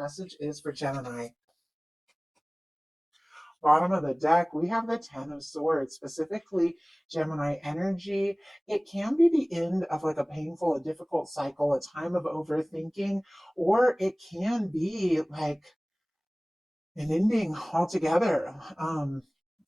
message is for Gemini. Bottom of the deck, we have the Ten of Swords, specifically Gemini energy. It can be the end of like a painful, a difficult cycle, a time of overthinking, or it can be like an ending altogether.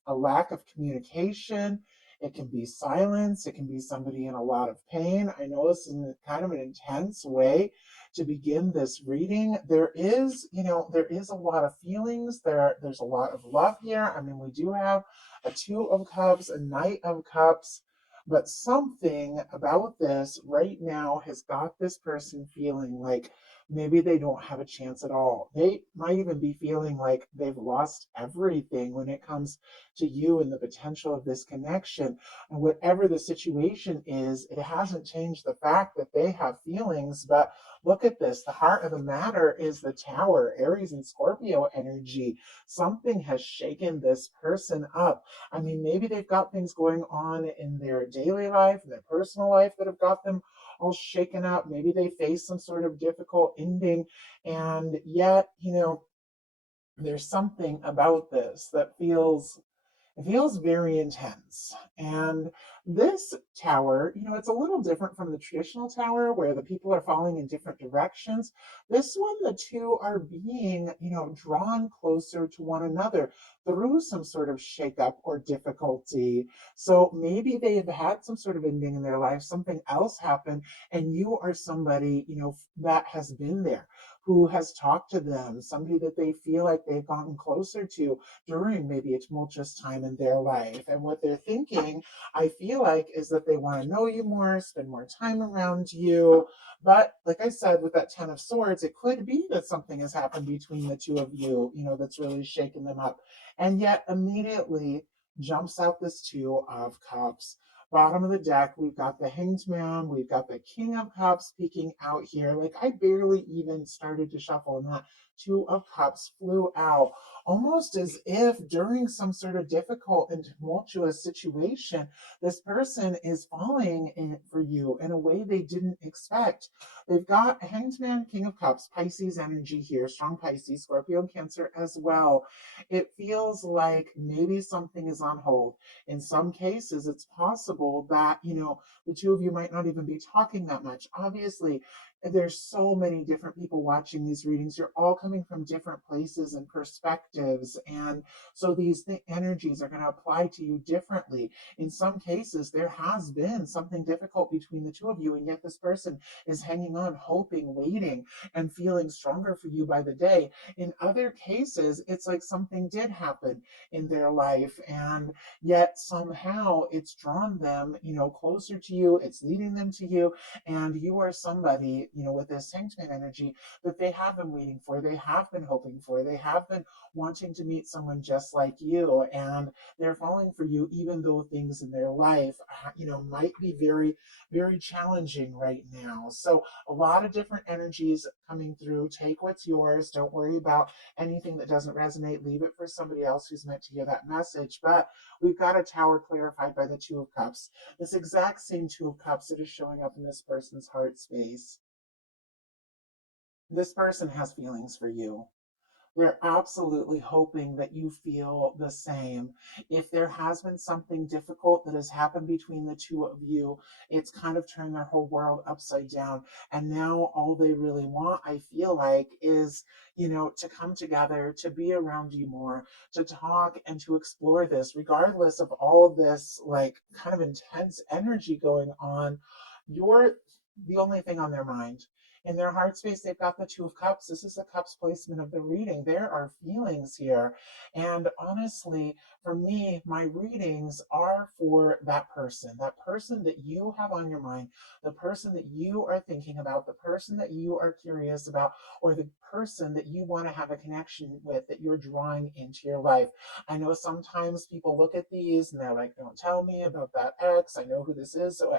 A lack of communication. It can be silence. It can be somebody in a lot of pain. I know it's in kind of an intense way to begin this reading. There is a lot of feelings. There's a lot of love here. I mean, we do have a Two of Cups, a Knight of Cups, but something about this right now has got this person feeling like maybe they don't have a chance at all. They might even be feeling like they've lost everything when it comes to you and the potential of this connection. And whatever the situation is, it hasn't changed the fact that they have feelings. But look at this, the heart of the matter is the Tower, Aries and Scorpio energy. Something has shaken this person up. I mean, maybe they've got things going on in their daily life, in their personal life, that have got them all shaken up. Maybe they face some sort of difficult ending, and yet, there's something about this that feels very intense. And this tower, it's a little different from the traditional tower where the people are falling in different directions. This one, the two are being, drawn closer to one another through some sort of shakeup or difficulty. So maybe they've had some sort of ending in their life, something else happened, and you are somebody, that has been there, who has talked to them, somebody that they feel like they've gotten closer to during maybe a tumultuous time in their life. And what they're thinking, I feel like, is that they want to know you more, spend more time around you. But like I said, with that Ten of Swords, it could be that something has happened between the two of you, that's really shaken them up. And yet immediately jumps out this Two of Cups. Bottom of the deck, we've got the Hanged Man, we've got the King of Cups peeking out here. Like, I barely even started to shuffle, and that Two of Cups flew out, almost as if during some sort of difficult and tumultuous situation, this person is falling in for you in a way they didn't expect. They've got Hanged Man, King of Cups, Pisces energy here, strong Pisces, Scorpio, and Cancer as well. It feels like maybe something is on hold. In some cases, it's possible that, the two of you might not even be talking that much. Obviously, there's so many different people watching these readings. You're all coming from different places and perspectives. And so these energies are going to apply to you differently. In some cases, there has been something difficult between the two of you, and yet this person is hanging on, hoping, waiting, and feeling stronger for you by the day. In other cases, it's like something did happen in their life, and yet somehow it's drawn them, closer to you. It's leading them to you, and you are somebody, with this Sanctman energy that they have been waiting for, they have been hoping for, they have been wanting to meet someone just like you, and they're falling for you, even though things in their life, might be very, very challenging right now. So a lot of different energies coming through. Take what's yours. Don't worry about anything that doesn't resonate. Leave it for somebody else who's meant to hear that message. But we've got a Tower clarified by the Two of Cups. This exact same Two of Cups that is showing up in this person's heart space. This person has feelings for you. They're absolutely hoping that you feel the same. If there has been something difficult that has happened between the two of you, it's kind of turned their whole world upside down. And now all they really want, I feel like, is, to come together, to be around you more, to talk and to explore this, regardless of all this, like, kind of intense energy going on. You're the only thing on their mind. In their heart space, they've got the Two of Cups. This is the cups placement of the reading. There are feelings here. And honestly, for me, my readings are for that person that you have on your mind, the person that you are thinking about, the person that you are curious about, or the person that you want to have a connection with, that you're drawing into your life. I know sometimes people look at these and they're like, don't tell me about that ex. I know who this is. So,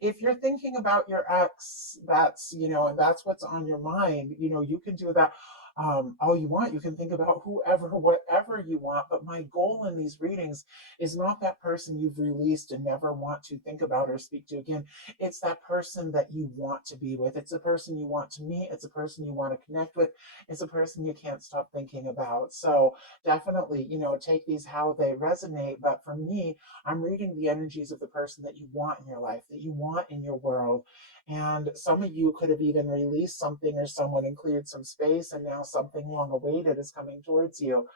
if you're thinking about your ex, that's, and that's what's on your mind, you can do that. all you want. You can think about whoever, whatever you want. But my goal in these readings is not that person you've released and never want to think about or speak to again. It's that person that you want to be with. It's a person you want to meet. It's a person you want to connect with. It's a person you can't stop thinking about. So definitely, take these how they resonate. But for me, I'm reading the energies of the person that you want in your life, that you want in your world. And some of you could have even released something or someone and cleared some space, and now something long awaited is coming towards you.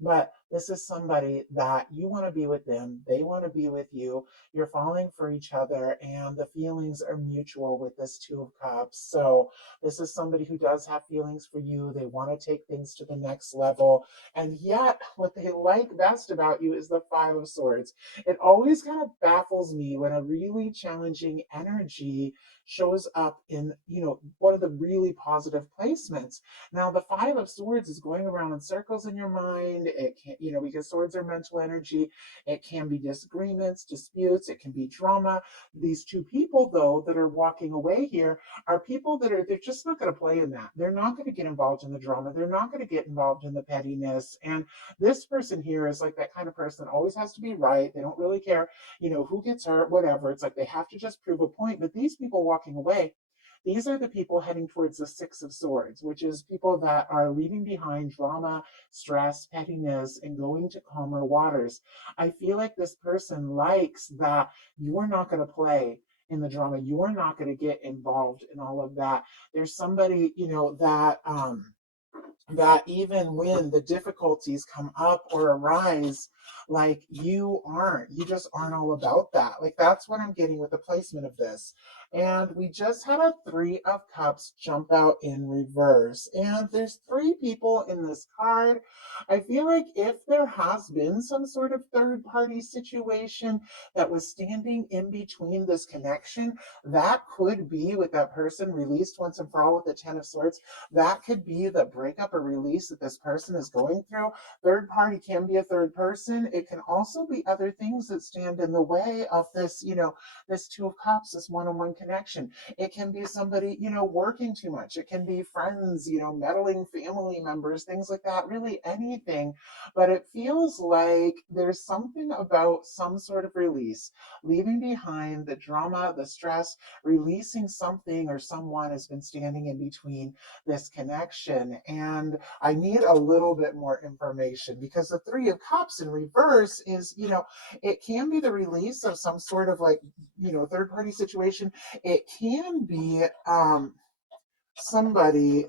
But this is somebody that you want to be with them. They want to be with you. You're falling for each other, and the feelings are mutual with this Two of Cups. So, this is somebody who does have feelings for you. They want to take things to the next level. And yet, what they like best about you is the Five of Swords. It always kind of baffles me when a really challenging energy shows up in, one of the really positive placements. Now, the Five of Swords is going around in circles in your mind. It can, because swords are mental energy. It can be disagreements, disputes. It can be drama. These two people, though, that are walking away here are people they're just not going to play in that. They're not going to get involved in the drama. They're not going to get involved in the pettiness. And this person here is like that kind of person that always has to be right. They don't really care, who gets hurt, whatever. It's like they have to just prove a point. But these people walking away, these are the people heading towards the Six of Swords, which is people that are leaving behind drama, stress, pettiness, and going to calmer waters. I feel like this person likes that you are not going to play in the drama. You are not going to get involved in all of that. There's somebody, that even when the difficulties come up or arise, like you just aren't all about that. Like that's what I'm getting with the placement of this. And we just had a Three of Cups jump out in reverse. And there's three people in this card. I feel like if there has been some sort of third party situation that was standing in between this connection, that could be with that person released once and for all with the Ten of Swords. That could be the breakup or release that this person is going through. Third party can be a third person. It can also be other things that stand in the way of this, this Two of Cups, this one-on-one connection. It can be somebody, working too much. It can be friends, meddling family members, things like that, really anything. But it feels like there's something about some sort of release, leaving behind the drama, the stress, releasing something or someone has been standing in between this connection. And I need a little bit more information because the Three of Cups in reverse is, it can be the release of some sort of like, third party situation. It can be somebody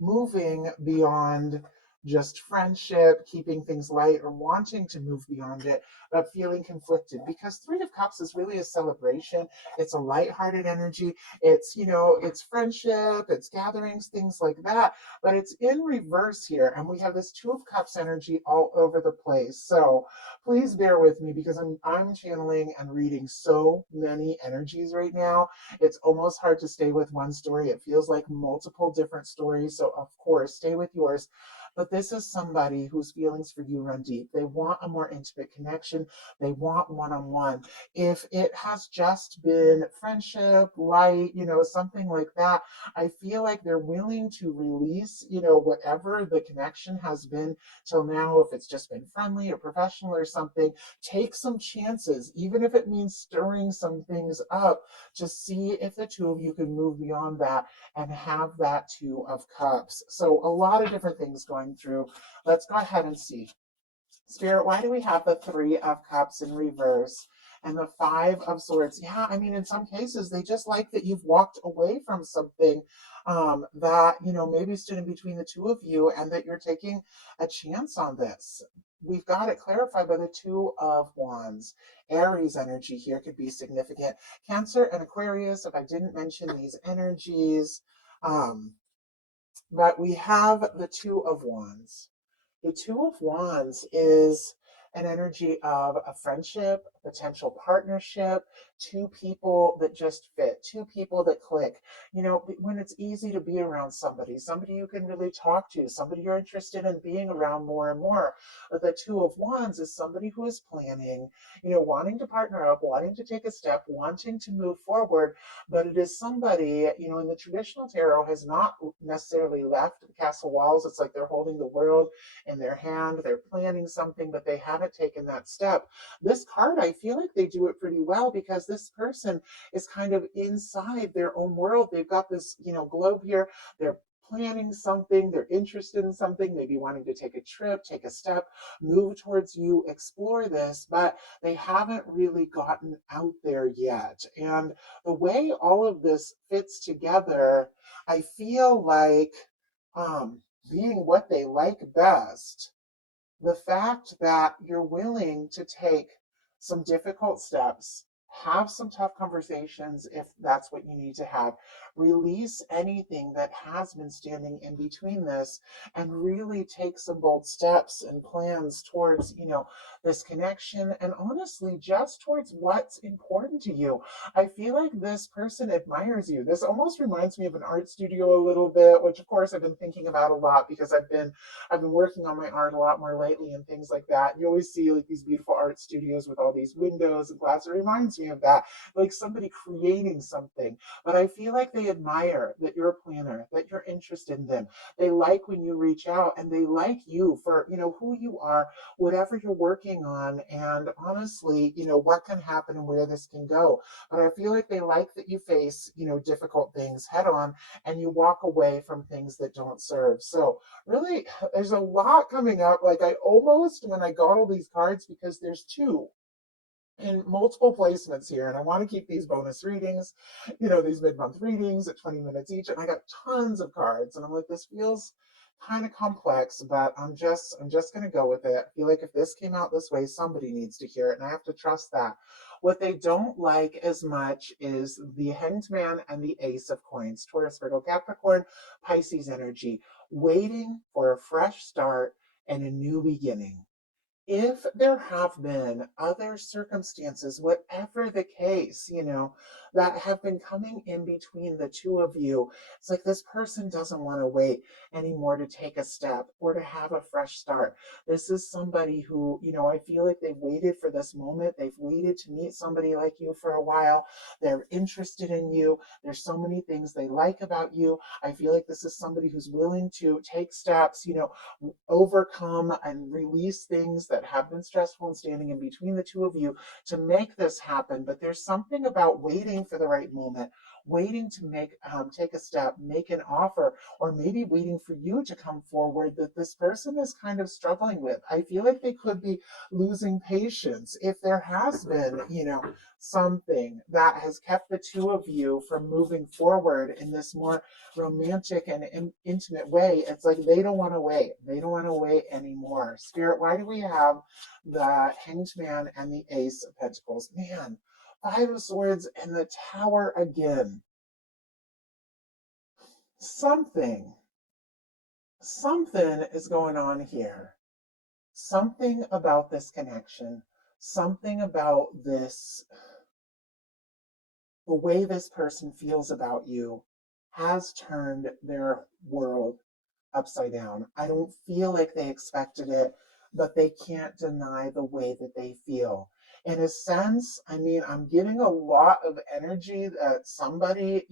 moving beyond just friendship, keeping things light, or wanting to move beyond it, but feeling conflicted. Because Three of Cups is really a celebration. It's a lighthearted energy. It's, it's friendship, it's gatherings, things like that. But it's in reverse here. And we have this Two of Cups energy all over the place. So please bear with me because I'm channeling and reading so many energies right now. It's almost hard to stay with one story. It feels like multiple different stories. So, of course, stay with yours. But this is somebody whose feelings for you run deep. They want a more intimate connection. They want one on one. If it has just been friendship, light, something like that, I feel like they're willing to release, whatever the connection has been till now. If it's just been friendly or professional or something, take some chances, even if it means stirring some things up to see if the two of you can move beyond that and have that Two of Cups. So a lot of different things going through. Let's go ahead and see. Spirit, why do we have the Three of Cups in reverse and the Five of Swords? Yeah, I mean, in some cases, they just like that you've walked away from something that, maybe stood in between the two of you and that you're taking a chance on this. We've got it clarified by the Two of Wands. Aries energy here could be significant. Cancer and Aquarius, if I didn't mention these energies. But we have the Two of Wands. The Two of Wands is an energy of a friendship, potential partnership, two people that just fit, two people that click. When it's easy to be around somebody you can really talk to, somebody you're interested in being around more and more. But the Two of Wands is somebody who is planning, wanting to partner up, wanting to take a step, wanting to move forward. But it is somebody, in the traditional tarot, has not necessarily left the castle walls. It's like they're holding the world in their hand, they're planning something, but they haven't taken that step. This card, I feel like they do it pretty well because this person is kind of inside their own world. They've got this, globe here. They're planning something, they're interested in something, maybe wanting to take a trip, take a step, move towards you, explore this, but they haven't really gotten out there yet. And the way all of this fits together, I feel like being what they like best, the fact that you're willing to take some difficult steps, have some tough conversations if that's what you need to have, release anything that has been standing in between this, and really take some bold steps and plans towards, this connection, and honestly, just towards what's important to you. I feel like this person admires you. This almost reminds me of an art studio a little bit, which of course I've been thinking about a lot because I've been working on my art a lot more lately and things like that. You always see like these beautiful art studios with all these windows and glass. It reminds me of that, like somebody creating something. But I feel like they admire that you're a planner, that you're interested in them. They like when you reach out, and they like you for, who you are, whatever you're working on, and honestly, what can happen and where this can go. But I feel like they like that you face, difficult things head on, and you walk away from things that don't serve. So really, there's a lot coming up. Like I almost, when I got all these cards, because there's two in multiple placements here, and I want to keep these bonus readings, these mid-month readings at 20 minutes each, and I got tons of cards, and I'm like, this feels kind of complex, but I'm just going to go with it. I feel like if this came out this way, somebody needs to hear it, and I have to trust that. What they don't like as much is the Hanged Man and the Ace of Coins, Taurus, Virgo, Capricorn, Pisces energy, waiting for a fresh start and a new beginning. If there have been other circumstances, whatever the case, that have been coming in between the two of you, it's like this person doesn't want to wait anymore to take a step or to have a fresh start. This is somebody who, I feel like they've waited for this moment. They've waited to meet somebody like you for a while. They're interested in you. There's so many things they like about you. I feel like this is somebody who's willing to take steps, overcome and release things that have been stressful and standing in between the two of you to make this happen. But there's something about waiting for the right moment, waiting to take a step, make an offer, or maybe waiting for you to come forward that this person is kind of struggling with. I feel like they could be losing patience if there has been, something that has kept the two of you from moving forward in this more romantic and intimate way. It's like they don't want to wait. They don't want to wait anymore. Spirit, why do we have the Hanged Man and the Ace of Pentacles? Man, Five of Swords and the Tower again. Something, something is going on here. Something about this connection, something about this, the way this person feels about you has turned their world upside down. I don't feel like they expected it, but they can't deny the way that they feel. In a sense, I mean, I'm getting a lot of energy that somebody,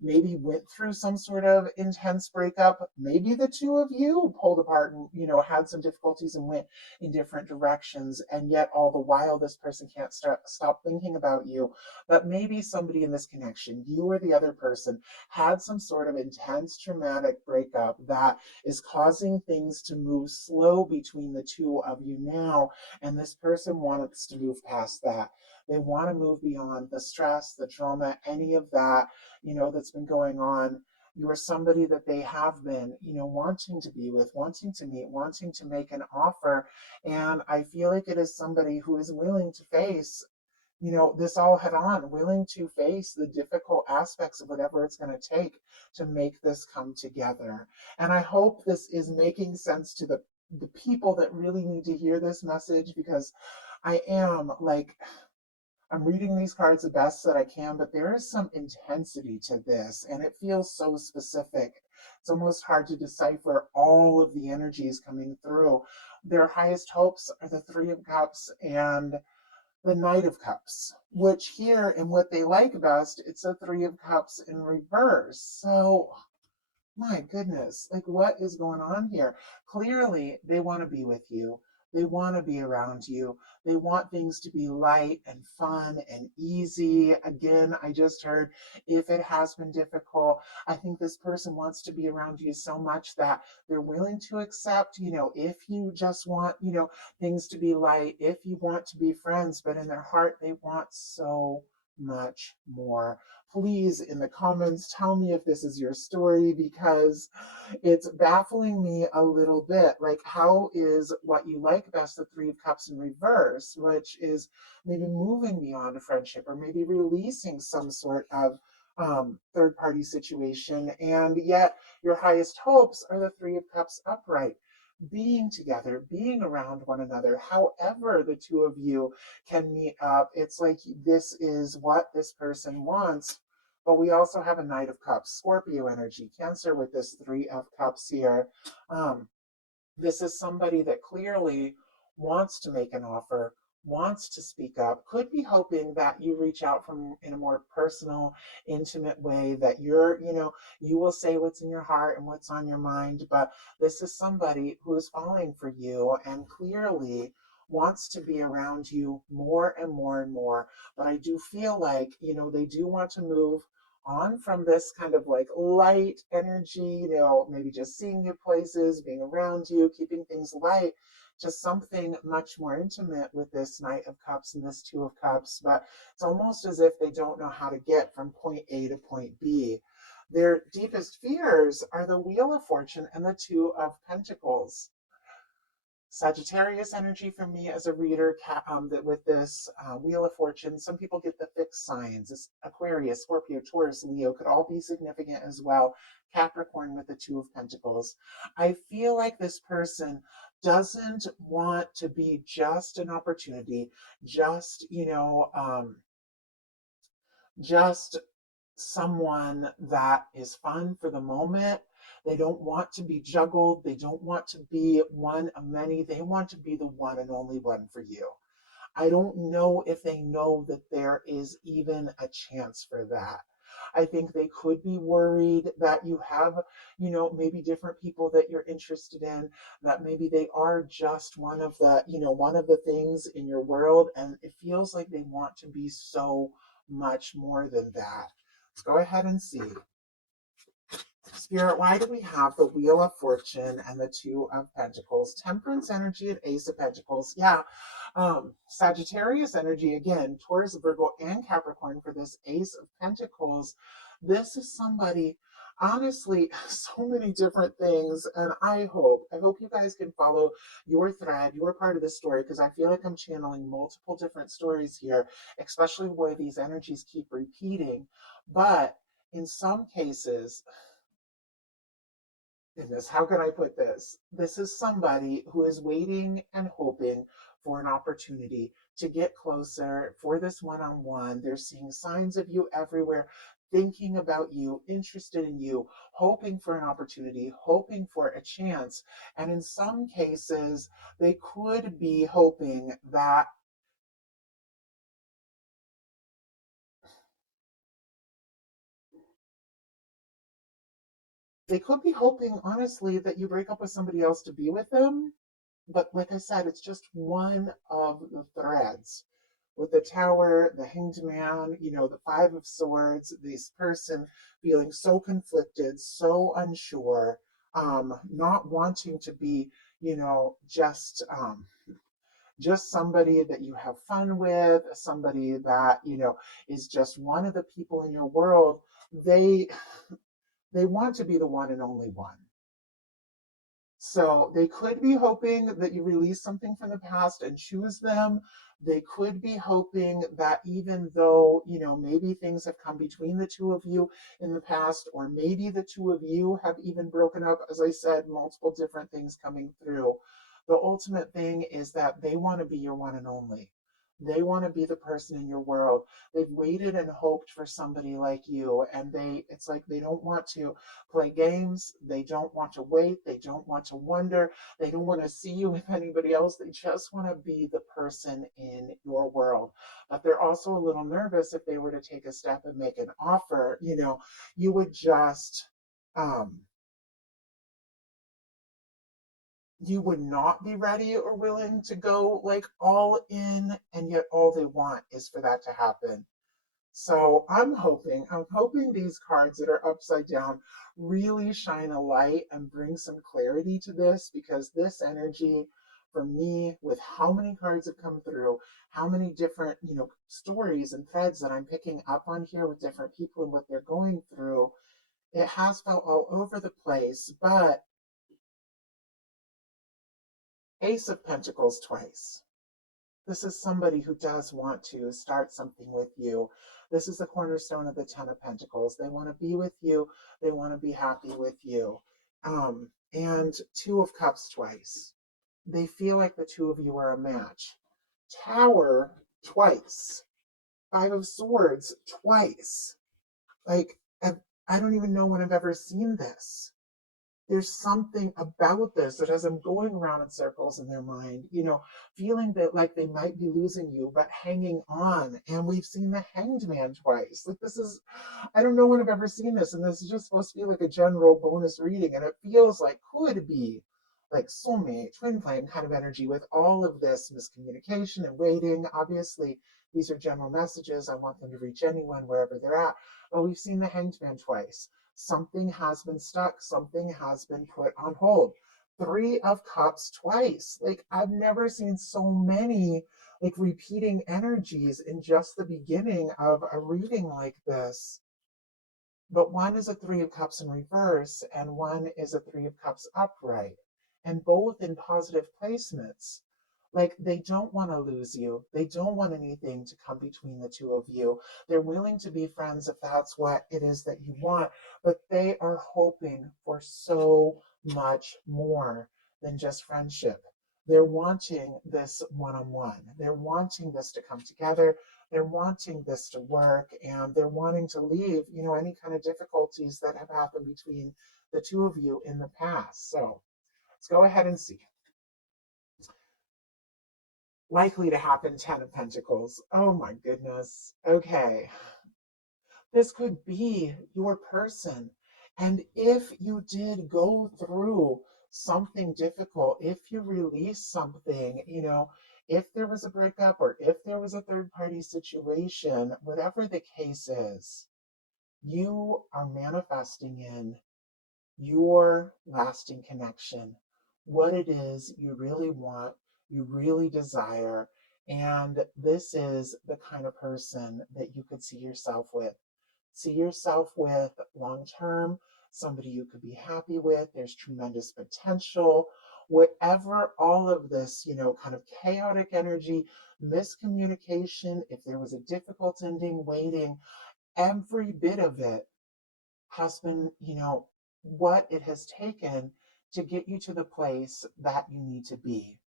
maybe went through some sort of intense breakup. Maybe the two of you pulled apart and, had some difficulties and went in different directions. And yet, all the while, this person can't stop thinking about you. But maybe somebody in this connection, you or the other person, had some sort of intense traumatic breakup that is causing things to move slow between the two of you now. And this person wants to move past that. They want to move beyond the stress, the trauma, any of that, that's been going on. You are somebody that they have been, wanting to be with, wanting to meet, wanting to make an offer. And I feel like it is somebody who is willing to face, this all head on, willing to face the difficult aspects of whatever it's going to take to make this come together. And I hope this is making sense to the people that really need to hear this message, because I am like, I'm reading these cards the best that I can, but there is some intensity to this, and it feels so specific. It's almost hard to decipher all of the energies coming through. Their highest hopes are the Three of Cups and the Knight of Cups, which here in what they like best, it's a Three of Cups in reverse. So my goodness, like what is going on here? Clearly, they want to be with you. They want to be around you. They want things to be light and fun and easy. Again, I just heard if it has been difficult, I think this person wants to be around you so much that they're willing to accept, if you just want, things to be light, if you want to be friends, but in their heart, they want so much more. Please, in the comments, tell me if this is your story because it's baffling me a little bit. Like, how is what you like best the Three of Cups in reverse, which is maybe moving beyond a friendship or maybe releasing some sort of third party situation, and yet your highest hopes are the Three of Cups upright, being together, being around one another, however the two of you can meet up. It's like this is what this person wants. But we also have a Knight of Cups, Scorpio energy, Cancer with this Three of Cups here. Um, this is somebody that clearly wants to make an offer, wants to speak up, could be hoping that you reach out from in a more personal, intimate way, that you will say what's in your heart and what's on your mind. But this is somebody who is falling for you and clearly wants to be around you more and more and more. But I do feel like, they do want to move on from this kind of like light energy, maybe just seeing new places, being around you, keeping things light, to something much more intimate with this Knight of Cups and this Two of Cups. But it's almost as if they don't know how to get from point A to point B. Their deepest fears are the Wheel of Fortune and the Two of Pentacles. Sagittarius energy for me as a reader, that with this Wheel of Fortune, some people get the fixed signs. It's Aquarius, Scorpio, Taurus, Leo could all be significant as well. Capricorn with the Two of Pentacles. I feel like this person doesn't want to be just an opportunity, just, just someone that is fun for the moment. They don't want to be juggled. They don't want to be one of many. They want to be the one and only one for you. I don't know if they know that there is even a chance for that. I think they could be worried that you have, maybe different people that you're interested in, that maybe they are just one of the things in your world. And it feels like they want to be so much more than that. Let's go ahead and see. Spirit, why do we have the Wheel of Fortune and the Two of Pentacles? Temperance energy and Ace of Pentacles. Yeah. Sagittarius energy, again, Taurus, Virgo, and Capricorn for this Ace of Pentacles. This is somebody, honestly, so many different things. And I hope you guys can follow your thread, your part of the story, because I feel like I'm channeling multiple different stories here, especially the way these energies keep repeating. But in some cases, goodness, how can I put this? This is somebody who is waiting and hoping for an opportunity to get closer for this one on one. They're seeing signs of you everywhere, thinking about you, interested in you, hoping for an opportunity, hoping for a chance. And in some cases, they could be hoping that honestly, that you break up with somebody else to be with them. But like I said, it's just one of the threads. With the Tower, the Hanged Man, the Five of Swords, this person feeling so conflicted, so unsure, not wanting to be, just somebody that you have fun with, somebody that, is just one of the people in your world. They they want to be the one and only one. So they could be hoping that you release something from the past and choose them. They could be hoping that even though, maybe things have come between the two of you in the past, or maybe the two of you have even broken up, as I said, multiple different things coming through. The ultimate thing is that they want to be your one and only. They want to be the person in your world. They've waited and hoped for somebody like you, and it's like they don't want to play games. They don't want to wait. They don't want to wonder. They don't want to see you with anybody else. They just want to be the person in your world. But they're also a little nervous if they were to take a step and make an offer, you would just, um, you would not be ready or willing to go like all in, and yet all they want is for that to happen. So I'm hoping these cards that are upside down really shine a light and bring some clarity to this, because this energy for me, with how many cards have come through, how many different, stories and threads that I'm picking up on here with different people and what they're going through, it has felt all over the place. But Ace of Pentacles twice. This is somebody who does want to start something with you. This is the cornerstone of the Ten of Pentacles. They want to be with you. They want to be happy with you. And Two of Cups twice. They feel like the two of you are a match. Tower twice. Five of Swords twice. Like, I don't even know when I've ever seen this. There's something about this that has them going around in circles in their mind, feeling that like they might be losing you, but hanging on. And we've seen the Hanged Man twice. Like, this is, I don't know when I've ever seen this. And this is just supposed to be like a general bonus reading. And it feels like could be like soulmate, twin flame kind of energy with all of this miscommunication and waiting. Obviously, these are general messages. I want them to reach anyone wherever they're at. But we've seen the Hanged Man twice. Something has been stuck, something has been put on hold. Three of Cups twice. Like, I've never seen so many like repeating energies in just the beginning of a reading like this. But one is a Three of Cups in reverse, and one is a Three of Cups upright, and both in positive placements. Like, they don't want to lose you. They don't want anything to come between the two of you. They're willing to be friends if that's what it is that you want, but they are hoping for so much more than just friendship. They're wanting this one on one. They're wanting this to come together. They're wanting this to work, and they're wanting to leave, any kind of difficulties that have happened between the two of you in the past. So let's go ahead and see. Likely to happen, Ten of Pentacles. Oh my goodness. Okay. This could be your person. And if you did go through something difficult, if you released something, if there was a breakup or if there was a third party situation, whatever the case is, you are manifesting in your lasting connection, what it is you really want, you really desire. And this is the kind of person that you could see yourself with. See yourself with long term, somebody you could be happy with. There's tremendous potential. Whatever all of this, kind of chaotic energy, miscommunication, if there was a difficult ending, waiting, every bit of it has been, what it has taken to get you to the place that you need to be.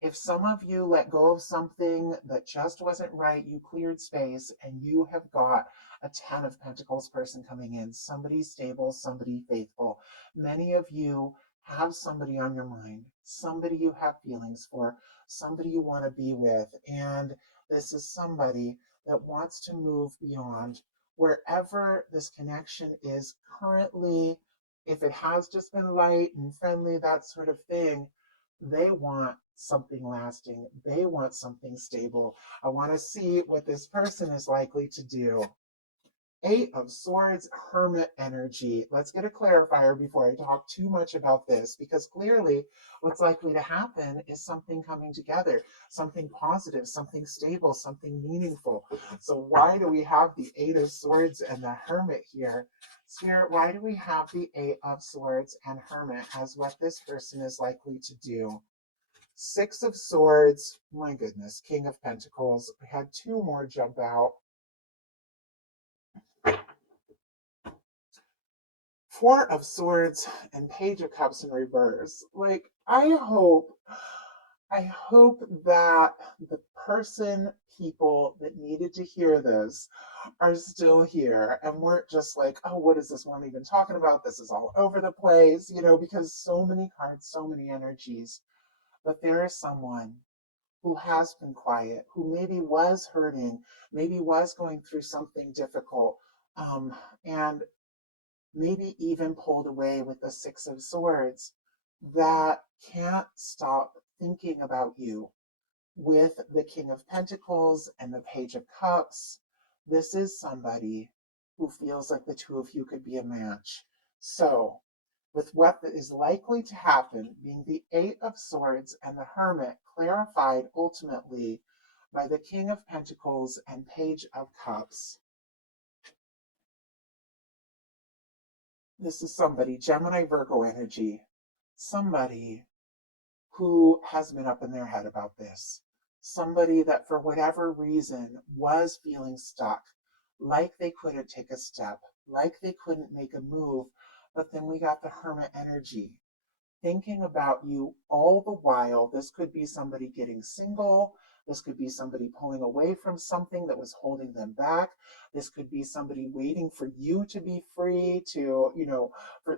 If some of you let go of something that just wasn't right, you cleared space and you have got a Ten of Pentacles person coming in, somebody stable, somebody faithful. Many of you have somebody on your mind, somebody you have feelings for, somebody you want to be with. And this is somebody that wants to move beyond wherever this connection is currently. If it has just been light and friendly, that sort of thing, they want something lasting. They want something stable. I want to see what this person is likely to do. Eight of Swords, Hermit energy. Let's get a clarifier before I talk too much about this, because clearly what's likely to happen is something coming together, something positive, something stable, something meaningful. So why do we have the Eight of Swords and the Hermit here? Spirit, why do we have the Eight of Swords and Hermit as what this person is likely to do? Six of Swords, my goodness, King of Pentacles. We had two more jump out. Four of Swords and Page of Cups in reverse. Like, I hope that the people that needed to hear this are still here and weren't just like, oh, what is this one even talking about? This is all over the place, because so many cards, so many energies. But there is someone who has been quiet, who maybe was hurting, maybe was going through something difficult, and maybe even pulled away with the Six of Swords, that can't stop thinking about you with the King of Pentacles and the Page of Cups. This is somebody who feels like the two of you could be a match. So, with what is likely to happen being the Eight of Swords and the Hermit clarified ultimately by the King of Pentacles and Page of Cups, this is somebody, Gemini Virgo energy, somebody who has been up in their head about this. Somebody that, for whatever reason, was feeling stuck, like they couldn't take a step, like they couldn't make a move. But then we got the Hermit energy thinking about you all the while. This could be somebody getting single. This could be somebody pulling away from something that was holding them back. This could be somebody waiting for you to be free to,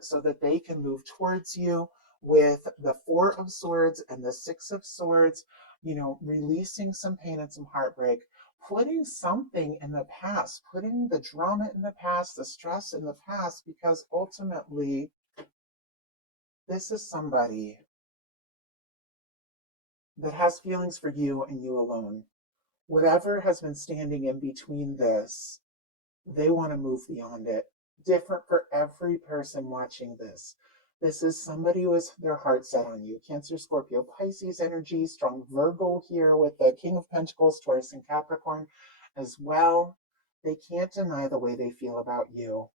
so that they can move towards you, with the Four of Swords and the Six of Swords, releasing some pain and some heartbreak, putting something in the past, putting the drama in the past, the stress in the past, because ultimately, this is somebody that has feelings for you and you alone. Whatever has been standing in between this, they want to move beyond it. Different for every person watching this. This is somebody who has their heart set on you. Cancer, Scorpio, Pisces energy, strong Virgo here with the King of Pentacles, Taurus, and Capricorn as well. They can't deny the way they feel about you.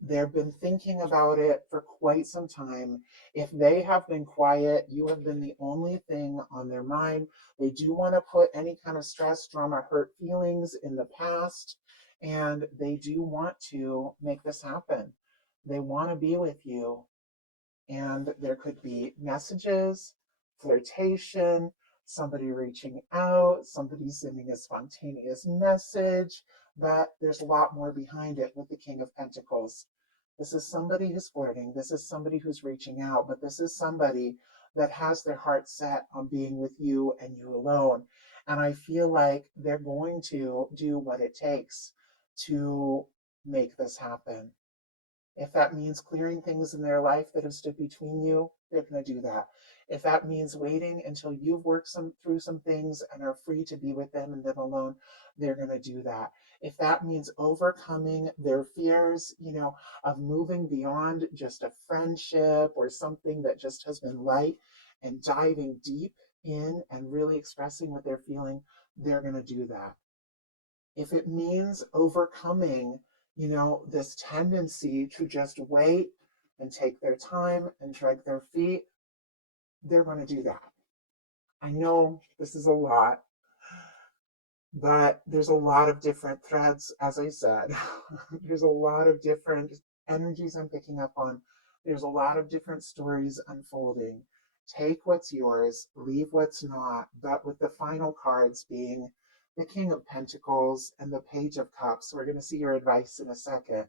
They've been thinking about it for quite some time. If they have been quiet, you have been the only thing on their mind. They do want to put any kind of stress, drama, hurt feelings in the past, and they do want to make this happen. They want to be with you, and there could be messages, flirtation, somebody reaching out, somebody sending a spontaneous message, but there's a lot more behind it with the King of Pentacles. This is somebody who's flirting. This is somebody who's reaching out, but this is somebody that has their heart set on being with you and you alone. And I feel like they're going to do what it takes to make this happen. If that means clearing things in their life that have stood between you, they're going to do that. If that means waiting until you've worked through some things and are free to be with them and them alone, they're going to do that. If that means overcoming their fears, of moving beyond just a friendship or something that just has been light, and diving deep in and really expressing what they're feeling, they're going to do that. If it means overcoming, this tendency to just wait and take their time and drag their feet, they're going to do that. I know this is a lot, but there's a lot of different threads, as I said. There's a lot of different energies I'm picking up on. There's a lot of different stories unfolding. Take what's yours, leave what's not, but with the final cards being the King of Pentacles and the Page of Cups. We're going to see your advice in a second.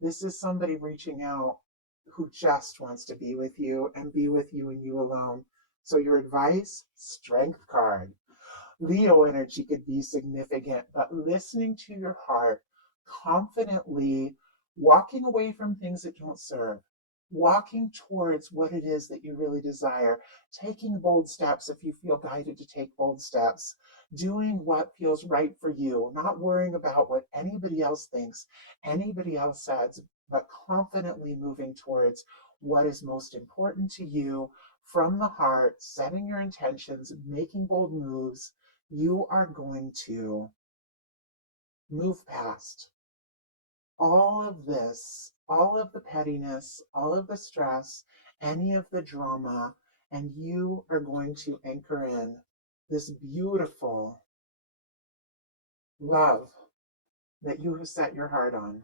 This is somebody reaching out who just wants to be with you and be with you and you alone. So your advice, Strength card. Leo energy could be significant, but listening to your heart, confidently walking away from things that don't serve, walking towards what it is that you really desire, taking bold steps if you feel guided to take bold steps, doing what feels right for you, not worrying about what anybody else thinks, anybody else says, but confidently moving towards what is most important to you from the heart, setting your intentions, making bold moves. You are going to move past all of this, all of the pettiness, all of the stress, any of the drama, and you are going to anchor in this beautiful love that you have set your heart on.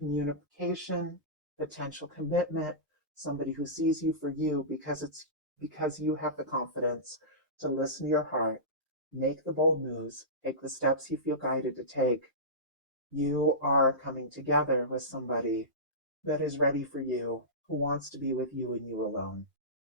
Communication, potential commitment, somebody who sees you for you because you have the confidence to listen to your heart, make the bold moves, take the steps you feel guided to take. You are coming together with somebody that is ready for you, who wants to be with you and you alone.